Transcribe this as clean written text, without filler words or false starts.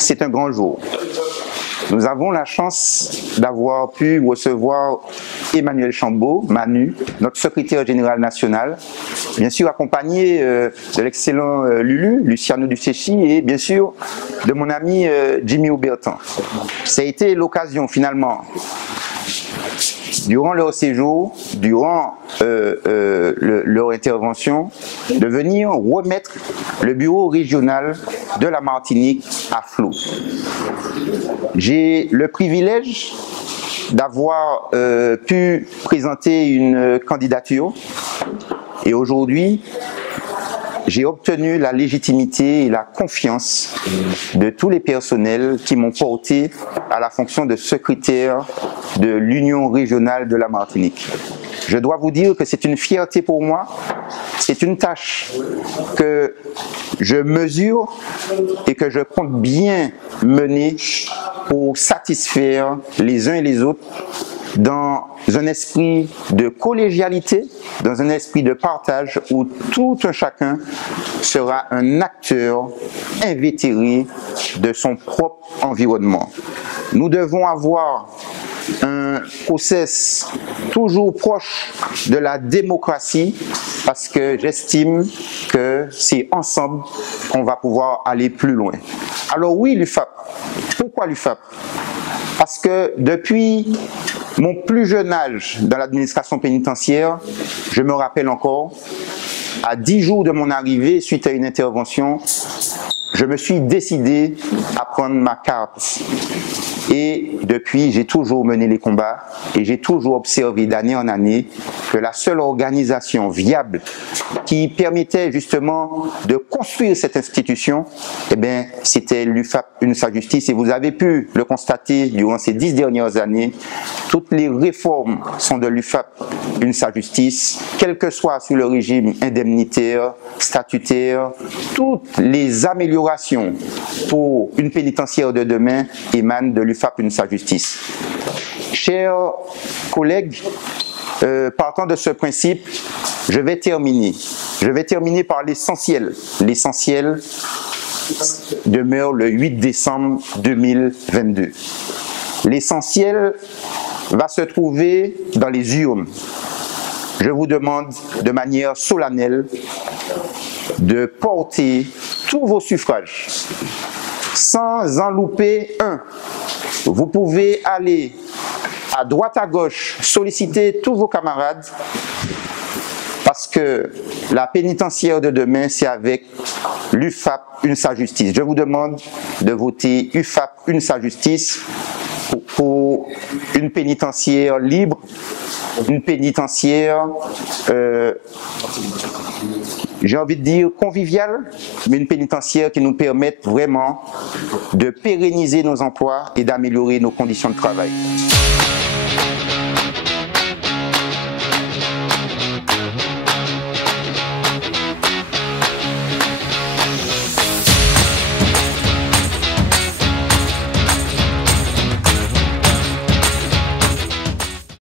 c'est un grand jour. Nous avons la chance d'avoir pu recevoir Emmanuel Chambaud, Manu, notre secrétaire général national, bien sûr accompagné de l'excellent Lulu, Luciano Ducecci, et bien sûr de mon ami Jimmy Aubertan. Ça a été l'occasion finalement, durant leur séjour, durant leur intervention, de venir remettre le bureau régional de la Martinique à flot. J'ai le privilège d'avoir pu présenter une candidature et aujourd'hui, j'ai obtenu la légitimité et la confiance de tous les personnels qui m'ont porté à la fonction de secrétaire de l'Union régionale de la Martinique. Je dois vous dire que c'est une fierté pour moi, c'est une tâche que je mesure et que je compte bien mener pour satisfaire les uns et les autres dans un esprit de collégialité, dans un esprit de partage où tout un chacun sera un acteur invétéré de son propre environnement. Nous devons avoir un process toujours proche de la démocratie parce que j'estime que c'est ensemble qu'on va pouvoir aller plus loin. Alors oui, l'UFAP. Pourquoi l'UFAP? Parce que depuis mon plus jeune âge dans l'administration pénitentiaire, je me rappelle encore, à 10 jours de mon arrivée, suite à une intervention, je me suis décidé à prendre ma carte. Et depuis, j'ai toujours mené les combats et j'ai toujours observé d'année en année que la seule organisation viable qui permettait justement de construire cette institution, eh bien, c'était l'UFAP UNSA Justice. Et vous avez pu le constater durant ces 10 dernières années, toutes les réformes sont de l'UFAP UNSA Justice, quel que soit sous le régime indemnitaire, statutaire, toutes les améliorations pour une pénitentiaire de demain émanent de l'UFAP UNSA Justice. Chers collègues, partant de ce principe, je vais terminer. Je vais terminer par l'essentiel. L'essentiel demeure le 8 décembre 2022. L'essentiel va se trouver dans les urnes. Je vous demande de manière solennelle de porter tous vos suffrages, sans en louper un. Vous pouvez aller à droite, à gauche, solliciter tous vos camarades, parce que la pénitentiaire de demain, c'est avec l'UFAP UNSA Justice. Je vous demande de voter UFAP UNSA Justice pour une pénitentiaire libre, une pénitentiaire, j'ai envie de dire conviviale, mais une pénitentiaire qui nous permette vraiment de pérenniser nos emplois et d'améliorer nos conditions de travail.